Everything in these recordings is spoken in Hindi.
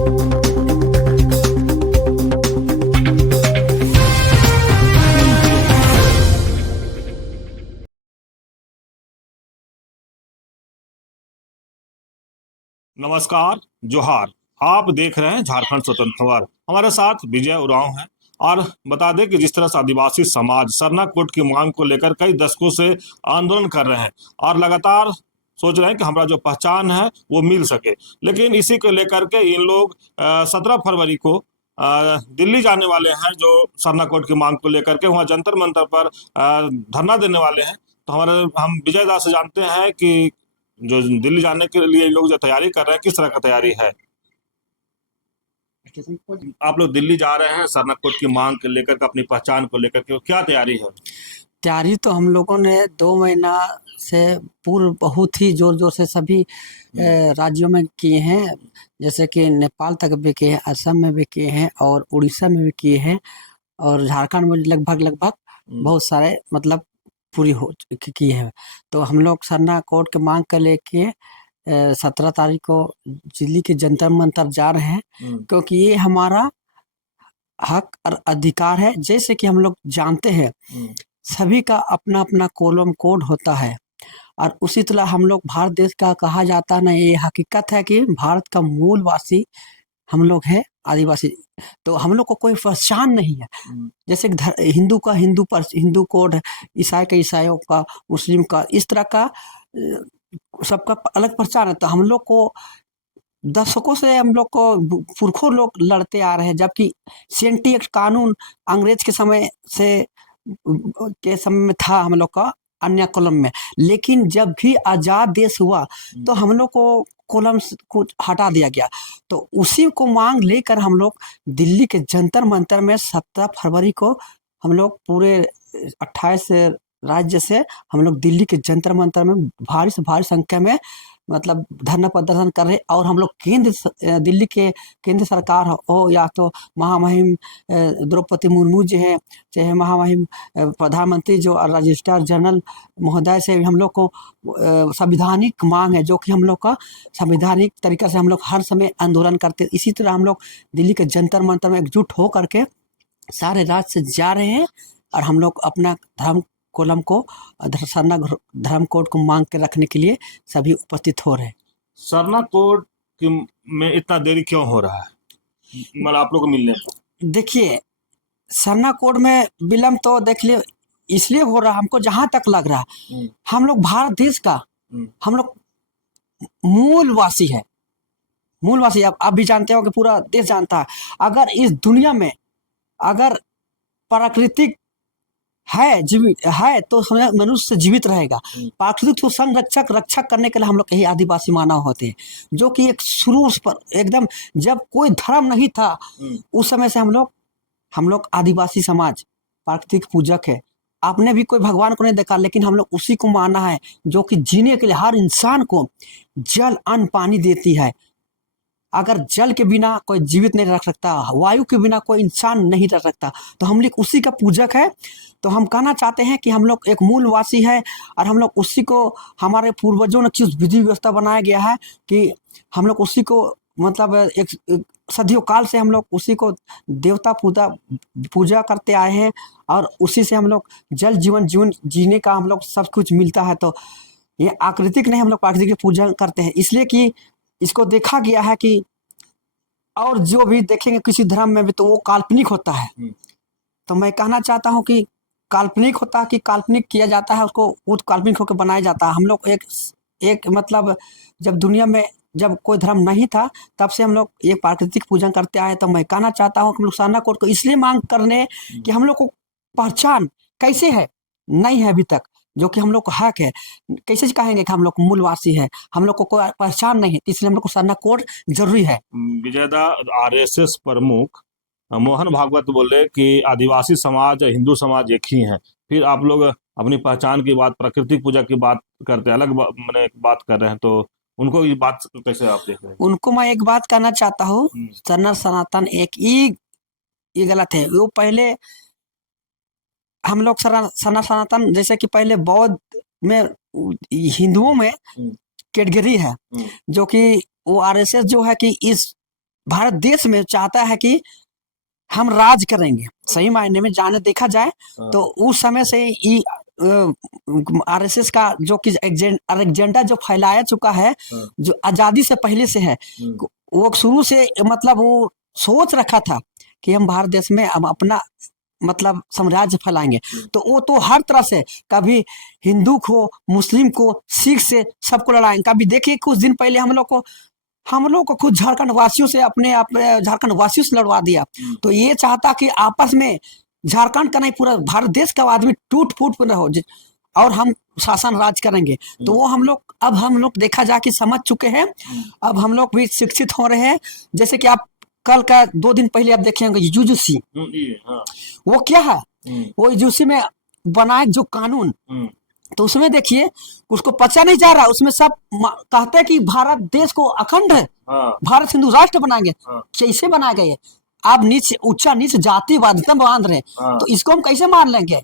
नमस्कार, जोहार। आप देख रहे हैं झारखंड स्वतंत्र खबर। हमारे साथ विजय उरांव है। और बता दें कि जिस तरह से आदिवासी समाज सरना कोड की मांग को लेकर कई दशकों से आंदोलन कर रहे हैं और लगातार सोच रहे हैं कि हमारा जो पहचान है वो मिल सके, लेकिन इसी को लेकर के इन लोग 17 फरवरी को दिल्ली जाने वाले हैं, जो सरना कोड की मांग को लेकर के वहाँ जंतर मंतर पर धरना देने वाले हैं। तो हम विजय दास से जानते हैं कि जो दिल्ली जाने के लिए लोग जो तैयारी कर रहे हैं, किस तरह का तैयारी है। आप लोग दिल्ली जा रहे हैं सरना कोड की मांग को लेकर के, अपनी पहचान को लेकर के, क्या तैयारी है। तैयारी तो हम लोगों ने 2 महीना से पूर्व बहुत ही जोर जोर से सभी राज्यों में किए हैं। जैसे कि नेपाल तक भी किए हैं, असम में भी किए हैं और उड़ीसा में भी किए हैं और झारखंड में लगभग बहुत सारे मतलब पूरी हो किए हैं। तो हम लोग सरना कोड के मांग कर लेके 17 तारीख को दिल्ली के जंतर मंतर जा रहे हैं, क्योंकि ये हमारा हक और अधिकार है। जैसे कि हम लोग जानते हैं सभी का अपना अपना कोलम कोड होता है और उसी तरह हम लोग भारत देश का कहा जाता है ना, ये हकीकत है कि भारत का मूलवासी हम लोग हैं, आदिवासी। तो हम लोग को कोई पहचान नहीं है। जैसे कि हिंदू का हिंदू पर हिंदू कोड है, ईसाई का ईसाइयों का, मुस्लिम का, इस तरह का सबका अलग पहचान है। तो हम लोग को दशकों से हम लोग को पुरखों लोग लड़ते आ रहे हैं, जबकि सेंटी एक्ट कानून अंग्रेज के समय में था हम लोग का अन्य कॉलम में। लेकिन जब भी आजाद देश हुआ तो हम लोग को कॉलम को हटा दिया गया। तो उसी को मांग लेकर हम लोग दिल्ली के जंतर मंतर में 17 फरवरी को हम लोग पूरे 28 राज्य से हम लोग दिल्ली के जंतर मंतर में भारी से भारी संख्या में मतलब धरना प्रदर्शन कर रहे। और हम लोग दिल्ली के केंद्र सरकार हो या तो महामहिम द्रौपदी मुर्मू जी हैं, चाहे महामहिम प्रधानमंत्री जो रजिस्ट्रार जनरल महोदय से हम लोग को संवैधानिक मांग है, जो कि हम लोग का संवैधानिक तरीका से हम लोग हर समय आंदोलन करते। इसी तरह हम लोग दिल्ली के जंतर मंतर में एकजुट हो करके सारे राज्य से जा रहे हैं और हम लोग अपना धर्म कोलम को सरना धर्म कोड को मांग के रखने के लिए सभी उपस्थित हो रहे हैं। सरना कोड में इतना देरी क्यों हो रहा है, मतलब आप लोग को मिलने में? देखिए, सरना कोड में विलम्ब तो देखिए इसलिए हो रहा, हमको जहां तक लग रहा हम लोग भारत देश का हम लोग मूलवासी है। मूलवासी आप भी जानते हो कि पूरा देश जानता है। अगर इस दुनिया में अगर प्राकृतिक है जीवित है तो मनुष्य जीवित रहेगा। प्राकृतिक को संरक्षक रक्षक करने के लिए हम लोग यही आदिवासी मानव होते हैं, जो कि एक शुरू पर एकदम जब कोई धर्म नहीं था उस समय से हम लोग आदिवासी समाज प्राकृतिक पूजक है। आपने भी कोई भगवान को नहीं देखा, लेकिन हम लोग उसी को माना है जो कि जीने के लिए हर इंसान को जल अन्न पानी देती है। अगर जल के बिना कोई जीवित नहीं रह सकता, वायु के बिना कोई इंसान नहीं रह सकता, तो हम लोग उसी का पूजक है। तो हम कहना चाहते हैं कि हम लोग एक मूलवासी है और हम लोग उसी को हमारे पूर्वजों ने जिस विधि व्यवस्था बनाया गया है कि हम लोग उसी को मतलब एक सदियों काल से हम लोग उसी को देवता पूजा करते आए हैं और उसी से हम लोग जल जीवन जीने का हम लोग सब कुछ मिलता है। तो ये आकृतिक नहीं, हम लोग प्राकृतिक की पूजा करते हैं, इसलिए कि इसको देखा गया है कि और जो भी देखेंगे किसी धर्म में भी तो वो काल्पनिक होता है। तो मैं कहना चाहता हूँ कि काल्पनिक होता है कि काल्पनिक किया जाता है, उसको वो काल्पनिक होकर बनाया जाता है। हम लोग एक मतलब जब दुनिया में जब कोई धर्म नहीं था तब से हम लोग ये प्राकृतिक पूजन करते आए। तो मैं कहना चाहता हूँ कि हम लोग सरना कोड को इसलिए मांग करने कि हम लोग को पहचान कैसे है नहीं है अभी तक, जो कि हम लोग को हक है। कैसे कहेंगे कि हम लोग मूलवासी है, हम लोग को कोई पहचान नहीं है, इसलिए हम लोग को सरना कोड जरूरी है। विजयदा, आरएसएस प्रमुख मोहन भागवत बोले कि आदिवासी समाज हिंदू समाज एक ही है, फिर आप लोग अपनी पहचान की बात, प्राकृतिक पूजा की बात करते अलग मैंने बात कर रहे हैं, तो उनको ये बात कैसे आप देख रहे हैं? उनको मैं एक बात कहना चाहता हूँ, सरना सनातन एक ये गलत है। वो पहले हम लोग सरना सनातन जैसे कि पहले बौद्ध में हिंदुओं में कैटेगरी है, जो कि वो आरएसएस जो है कि इस भारत देश में चाहता है कि हम राज करेंगे, सही मायने में जाने देखा जाए तो उस समय से ही आरएसएस का जो कि एजेंडा जो फैलाया चुका है, जो आजादी से पहले से है, वो शुरू से मतलब वो सोच रखा था कि हम भारत देश में हम अपना मतलब साम्राज्य फैलाएंगे। तो वो तो हर तरह से कभी हिंदू को, मुस्लिम को, सिख से सबको लड़ाएंगे। कभी देखिए कुछ दिन पहले हम लोग को खुद झारखंड वासियों से अपने झारखंड वासियों से लड़वा दिया। तो ये चाहता कि आपस में झारखंड का नहीं पूरा भारत देश का आदमी टूट फूट पर रहो और हम शासन राज करेंगे। तो वो हम लोग देखा जाए कि समझ चुके हैं। अब हम लोग भी शिक्षित हो रहे हैं। जैसे कि आप कल का 2 दिन पहले आप देखे होंगे यूजीसी, वो क्या है, वो यूजीसी में बनाए जो कानून, तो उसमें देखिए उसको पचा नहीं जा रहा। उसमें सब कहते हैं कि भारत देश को अखंड है, भारत हिंदू राष्ट्र बनाएंगे। कैसे बनाए गए? आप नीच उच्चा नीच जातिवादिता बांध रहे हैं, तो इसको हम कैसे मान लेंगे?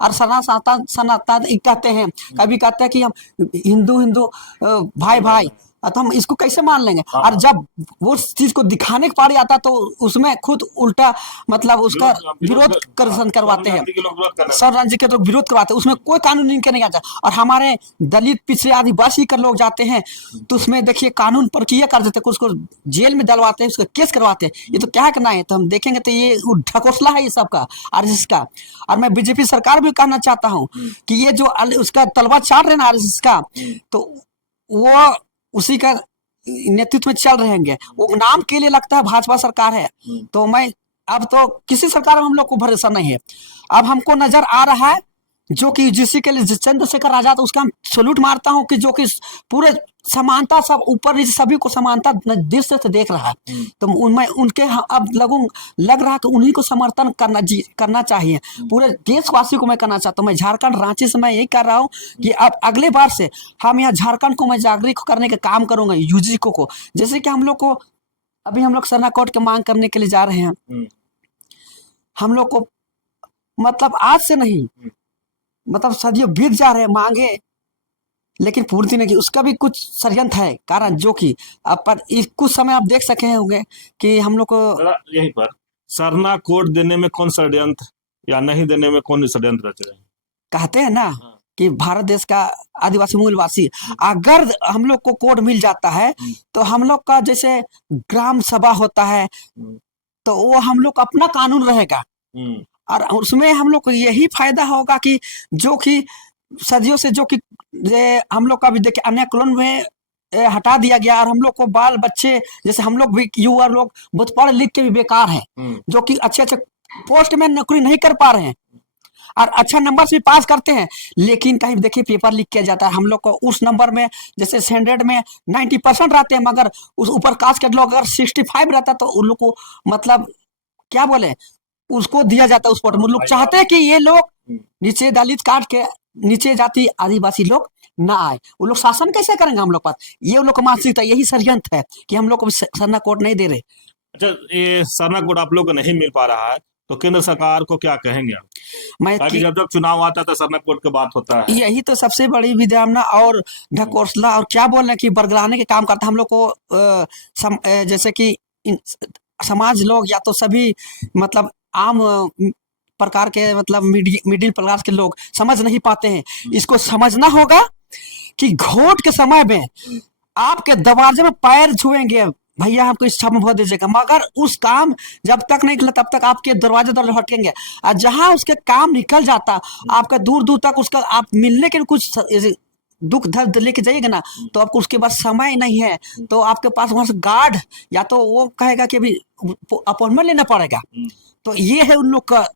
और सनातन कहते हैं, कभी कहते हैं कि हम हिंदू भाई भाई, तो हम इसको कैसे मान लेंगे? और जब वो चीज को दिखाने के पार आता तो उसमें खुद उल्टा मतलब उसका विरोध करवाते हैं, सब राज्य के लोग विरोध करवाते हैं। उसमें कोई कानून नहीं आता। और हमारे दलित पिछड़े आदिवासी कर लोग जाते हैं तो उसमें देखिए कानून प्रक्रिया कर देते हैं, उसको जेल में डलवाते हैं, उसका केस करवाते हैं। ये तो क्या करना है? तो हम देखेंगे तो ये ढकोसला है ये सबका आरएसएस का। और मैं बीजेपी सरकार भी कहना चाहता हूँ कि ये जो उसका तलवार चाट रहे ना आरएसएस का, तो वो उसी का नेतृत्व में चल रहेंगे। वो नाम के लिए लगता है भाजपा सरकार है। तो मैं अब तो किसी सरकार में हम लोग को भरोसा नहीं है। अब हमको नजर आ रहा है जो कि यूजीसी के लिए चंद्रशेखर आजाद, तो उसका सैल्यूट मारता हूँ कि जो कि पूरे समानता सब ऊपर नीचे सभी को समानता दृष्टि से देख रहा है। तो मैं उनके अब लग रहा है कि उन्हीं को समर्थन करना चाहिए। पूरे देशवासी को मैं करना चाहता हूँ। मैं झारखंड रांची से मैं यही कर रहा हूँ कि अब अगले बार से हम यहाँ झारखंड को मैं जागरूक करने का काम करूंगा यूजीसी को। जैसे कि हम लोग सरना कोर्ट की मांग करने के लिए जा रहे हैं। हम लोग को मतलब आज से नहीं, मतलब सदियों बीत जा रहे हैं मांगे, लेकिन पूर्ति नहीं की। उसका भी कुछ षड्यंत्र है कारण, जो कि अब पर कुछ समय आप देख सके होंगे कि हम लोग को यहीं पर सरना कोड देने में कौन षड्यंत्र या नहीं देने में कौन षड्यंत्र रच रहे हैं? कहते हैं ना कि भारत देश का आदिवासी मूलवासी, अगर हम लोग को कोड मिल जाता है तो हम लोग का जैसे ग्राम सभा होता है तो वो हम लोग का अपना कानून रहेगा। और उसमें हम लोग को यही फायदा होगा कि जो कि सदियों से जो कि हम लोग का भी देखिए अन्य कॉलोनी में हटा दिया गया। और हम लोग को बाल बच्चे जैसे हम लोग भी युवा लोग बहुत पढ़ लिख के भी बेकार हैं, जो कि अच्छे पोस्ट में नौकरी नहीं कर पा रहे हैं और अच्छा नंबर से भी पास करते हैं, लेकिन कहीं देखिए पेपर लीक किया जाता है। हम लोग को उस नंबर में जैसे 100 में 90% रहते हैं, मगर उस ऊपर कास्ट के लोग अगर 65 रहता तो उन लोग को मतलब क्या बोले उसको दिया जाता है उस पर। लोग चाहते हैं कि ये लोग नीचे दलित काट के नीचे जाति आदिवासी लोग ना आए। वो लोग शासन कैसे करेंगे हम लोग पास? ये लोग का मानसिकता, यही षड्यंत्र है कि हम लोग को सरना कोड नहीं दे रहे। अच्छा, ये सरना कोड आप लोग को नहीं मिल पा रहा है तो केंद्र सरकार को क्या कहेंगे आप? ताकि जब चुनाव आता है तो सरना कोड की बात होता है। यही तो सबसे बड़ी विडंबना और ढकोसला और क्या बोल रहे हैं कि बरगलाने के काम करता है। हम लोग को जैसे कि समाज लोग या तो सभी मतलब आम प्रकार के मतलब मिडिल क्लास के लोग समझ नहीं पाते हैं। इसको समझना होगा कि वोट के समय में आपके दरवाजे में पैर छुएंगे, भैया हमको इच्छा में वोट दीजिएगा, मगर उस काम जब तक नहीं निकला तब तक आपके दरवाजे दर हटेंगे। और जहां उसके काम निकल जाता आपका दूर दूर तक उसका आप मिलने के कुछ दुख दर्द लेके जाइएगा ना, तो आपको उसके बाद समय नहीं है, तो आपके पास वहां से गार्ड या तो वो कहेगा कि अभी अपॉइंटमेंट लेना पड़ेगा। तो ये है उन लोग का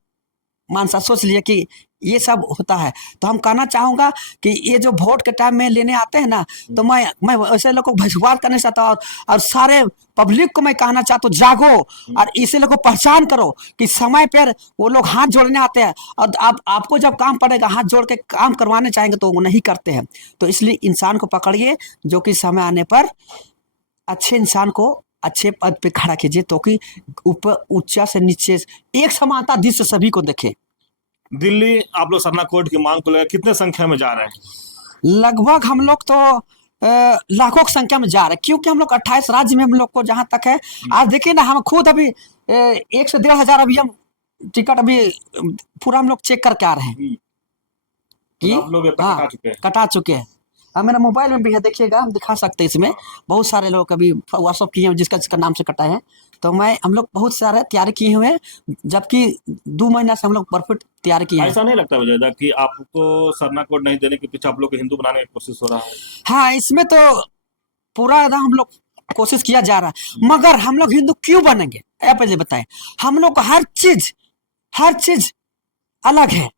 मानसा। सोच लिए कि ये सब होता है। तो हम कहना चाहूंगा कि ये जो वोट के टाइम में लेने आते हैं ना, तो मैं ऐसे लोग को विश्वास करना चाहता हूँ और सारे पब्लिक को मैं कहना चाहता हूँ जागो और इसे लोग को पहचान करो कि समय पर वो लोग हाथ जोड़ने आते हैं और आपको जब काम पड़ेगा हाथ जोड़ के काम करवाने चाहेंगे तो वो नहीं करते हैं। तो इसलिए इंसान को पकड़िए, जो कि समय आने पर अच्छे इंसान को अच्छे पद पे खड़ा कीजिए, तो कि ऊपर ऊंचा से नीचे एक समानता दृष्टि से सभी को देखे। दिल्ली आप लोग सरना कोड की मांग को लेकर कितने संख्या में जा रहे हैं? लगभग हम लोग तो लाखों की संख्या में जा रहे हैं, क्योंकि हम लोग 28 राज्य में हम लोग को जहां तक है, आज देखिए ना, हम खुद अभी 1 से 1.5 हजार अभी हम टिकट अभी पूरा हम लोग चेक करके आ रहे हैं कि आप लोग अब तक हाँ कटा चुके हैं। कटा चुके हैं। अब मेरा मोबाइल में भी है, देखिएगा, हम दिखा सकते हैं इसमें, बहुत सारे लोग अभी व्हाट्सअप किए हैं जिसका जिसका नाम से कटा है। तो हम लोग बहुत सारे तैयारी किए हुए हैं, जबकि 2 महीना से हम लोग परफेक्ट तैयारी किए हैं। ऐसा नहीं लगता विजय दा कि आपको सरना कोड नहीं देने के पीछे आप लोग को हिंदू बनाने की कोशिश हो रहा है? हाँ, इसमें तो पूरा एकदम हम लोग कोशिश किया जा रहा है, मगर हम लोग हिंदू क्यों बनेंगे, आप पहले बताएं। हम लोग का हर चीज अलग है,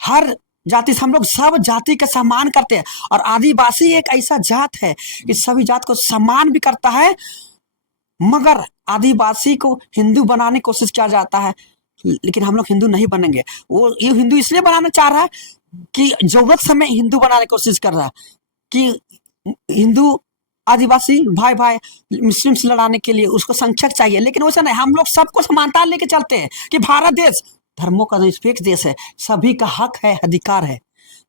हर जाति से हम लोग सब जाति का सम्मान करते हैं, और आदिवासी एक ऐसा जात है कि सभी जात को सम्मान भी करता है, मगर आदिवासी को हिंदू बनाने की कोशिश किया जाता है, लेकिन हम लोग हिंदू नहीं बनेंगे। वो ये हिंदू इसलिए बनाना चाह रहा है कि जरूरत समय हिंदू बनाने की कोशिश कर रहा है कि हिंदू आदिवासी भाई भाई मुस्लिम से लड़ाने के लिए उसको संख्यक चाहिए, लेकिन वैसा नहीं, हम लोग सबको समानता लेके चलते हैं कि भारत देश धर्मों का निरपेक्ष देश है, सभी का हक है, अधिकार है।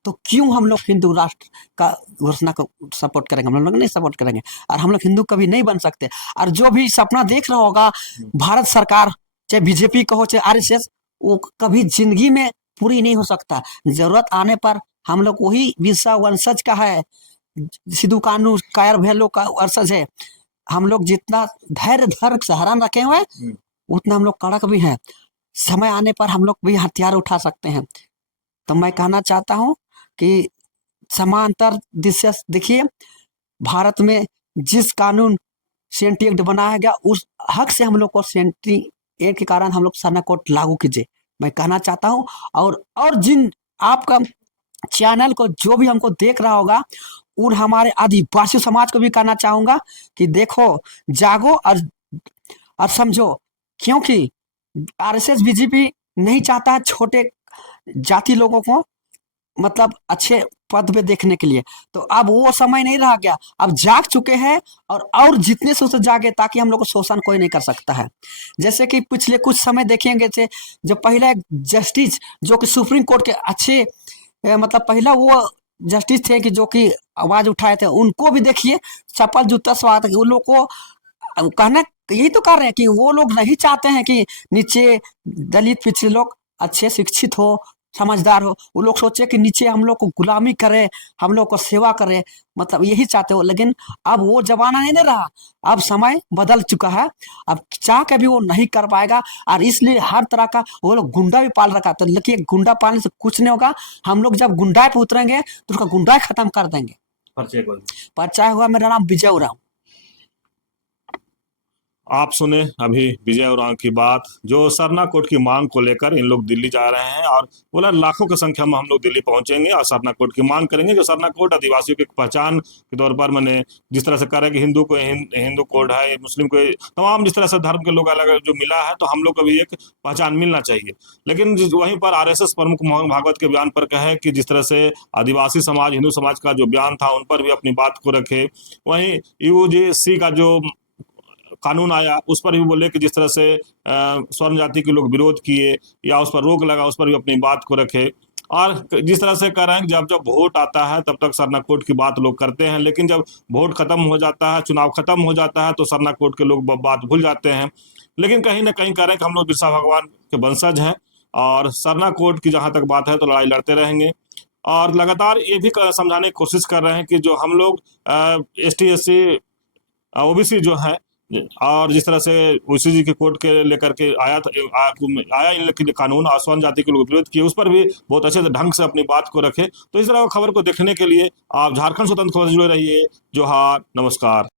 तो क्यों हम लोग हिंदू राष्ट्र का घोषणा को सपोर्ट करेंगे? हम लोग नहीं सपोर्ट करेंगे, और हम लोग हिंदू कभी नहीं बन सकते। और जो भी सपना देख रहा होगा भारत सरकार, चाहे बीजेपी का हो चाहे आरएसएस, वो कभी जिंदगी में पूरी नहीं हो सकता। जरूरत आने पर हम लोग वही बिरसा वंशज का है, सिद्धू कानू कायर भैलो का वंशज है। हम लोग जितना धैर्य धर सहारण रखे हुए हैं, उतना हम लोग कड़क भी हैं। समय आने पर हम लोग भी हथियार उठा सकते हैं। तो मैं कहना चाहता हूं कि समांतर दिशा देखिए, भारत में जिस कानून सेंटी एक्ट बनाया गया, उस हक से हम लोग को सेंटी एक्ट के कारण हम लोग सरना कोड लागू कीजिए, मैं कहना चाहता हूं। और जिन आपका चैनल को जो भी हमको देख रहा होगा, उन हमारे आदिवासी समाज को भी कहना चाहूंगा कि देखो, जागो और समझो, क्योंकि आरएसएस बीजेपी नहीं चाहता है छोटे जाति लोगों को मतलब अच्छे पद पे देखने के लिए। तो अब वो समय नहीं रह गया, अब जाग चुके हैं, और जितने से उसे जागे, ताकि हम लोग को शोषण कोई नहीं कर सकता है। जैसे कि पिछले कुछ समय देखेंगे थे, जो पहले जस्टिस जो कि सुप्रीम कोर्ट के अच्छे मतलब पहला वो जस्टिस थे कि जो कि आवाज उठाए थे, उनको भी देखिए चप्पल जूता स्वागत है। उन लोग को कहना यही तो कर रहे हैं कि वो लोग नहीं चाहते हैं कि नीचे दलित पिछड़े लोग अच्छे शिक्षित हो, समझदार हो। वो लोग सोचे कि नीचे हम लोग को गुलामी करे, हम लोग को सेवा करे, मतलब यही चाहते हो। लेकिन अब वो जमाना नहीं ना रहा, अब समय बदल चुका है, अब चाह के भी वो नहीं कर पाएगा। और इसलिए हर तरह का वो लोग गुंडा भी पाल रखा। तो लेकिन गुंडा पालने से कुछ नहीं होगा, हम लोग जब गुंडाई पे उतरेंगे तो उसका गुंडाई खत्म कर देंगे। परिचय हुआ, मेरा नाम विजय उरांव। आप सुने अभी विजय उरांव की बात, जो सरना कोड की मांग को लेकर इन लोग दिल्ली जा रहे हैं, और बोला लाखों की संख्या में हम लोग दिल्ली पहुंचेंगे और सरना कोड की मांग करेंगे। जो सरना कोड आदिवासियों की पहचान के तौर पर, मैंने जिस तरह से कह रहे हैं कि हिंदू को हिंदू कोड है, मुस्लिम को, तमाम जिस तरह से धर्म के लोग अलग जो मिला है, तो हम लोग को भी एक पहचान मिलना चाहिए। लेकिन वहीं पर आरएसएस प्रमुख मोहन भागवत के बयान पर कहे कि जिस तरह से आदिवासी समाज, हिंदू समाज का जो बयान था, उन पर भी अपनी बात को रखे। वहीं यूजीसी का जो कानून आया, उस पर भी बोले कि जिस तरह से स्वर्ण जाति के लोग विरोध किए या उस पर रोक लगा, उस पर भी अपनी बात को रखे। और जिस तरह से कह रहे हैं कि जब जब वोट आता है तब तक सरना कोड की बात लोग करते हैं, लेकिन जब वोट खत्म हो जाता है, चुनाव खत्म हो जाता है, तो सरना कोड के लोग बात भूल जाते हैं। लेकिन कहीं ना कहीं कह रहे हैं कि हम लोग बिरसा भगवान के वंशज हैं, और सरना कोड की जहाँ तक बात है तो लड़ाई लड़ते रहेंगे। और लगातार ये भी समझाने की कोशिश कर रहे हैं कि जो हम लोग ST SC OBC जो है, और जिस तरह से ओसीजी के कोड के लेकर के आया इन लोग कानून, आसवान जाति के लोग विरोध किए, उस पर भी बहुत अच्छे ढंग से अपनी बात को रखे। तो इस तरह खबर को देखने के लिए आप झारखंड स्वतंत्र खबर से जुड़े रहिए। जोहार, नमस्कार।